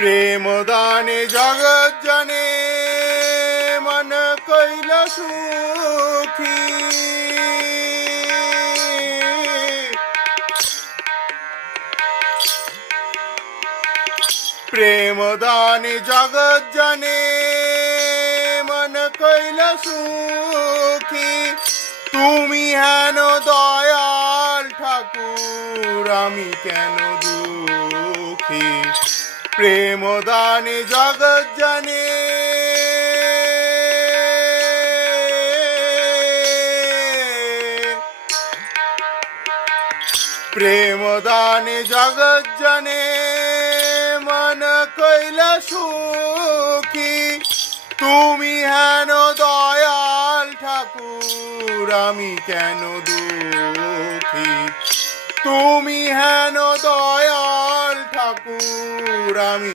প্রেম দানে জগৎ জানে মন কইল সুখী। প্রেম দানে জগৎ জানে মন কইল সুখী। তুমি হেন দয়াল ঠাকুর আমি কেন দুঃখী। প্রেম দানে জগৎ জানে প্রেম দানে জগৎ জানে মন কইল সুখী। তুমি হেন দয়াল ঠাকুর আমি কেন দুঃখী। তুমি হেন দয়াল ঠাকুর আমি